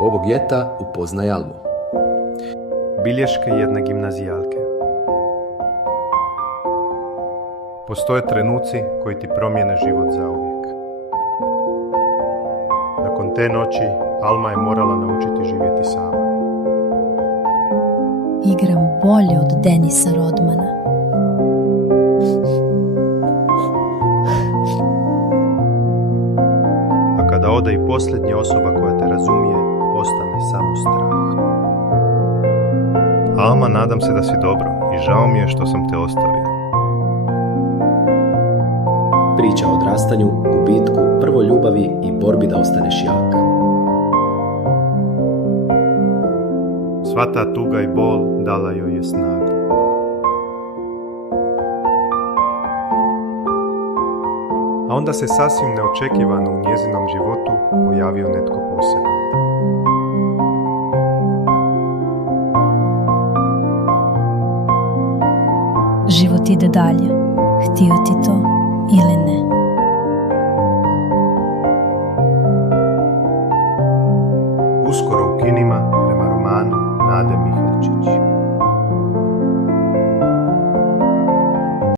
Ovog ljeta upoznaj Almu. Bilješke jedne gimnazijalke. Postoje trenuci koji ti promijene život zauvijek. Nakon te noći Alma je morala naučiti živjeti sama. Igram bolje od Denisa Rodmana. A kada ode i posljednja osoba koja te razumije, ostane samo strah. Alma, nadam se da si dobro i žao mi je što sam te ostavio. Priča o odrastanju, gubitku, prvoj ljubavi i borbi da ostaneš jak. Sva ta tuga i bol dala joj je snagu. A onda se sasvim neočekivano u njezinom životu pojavio netko poseban. Život ide dalje, htio ti to ili ne.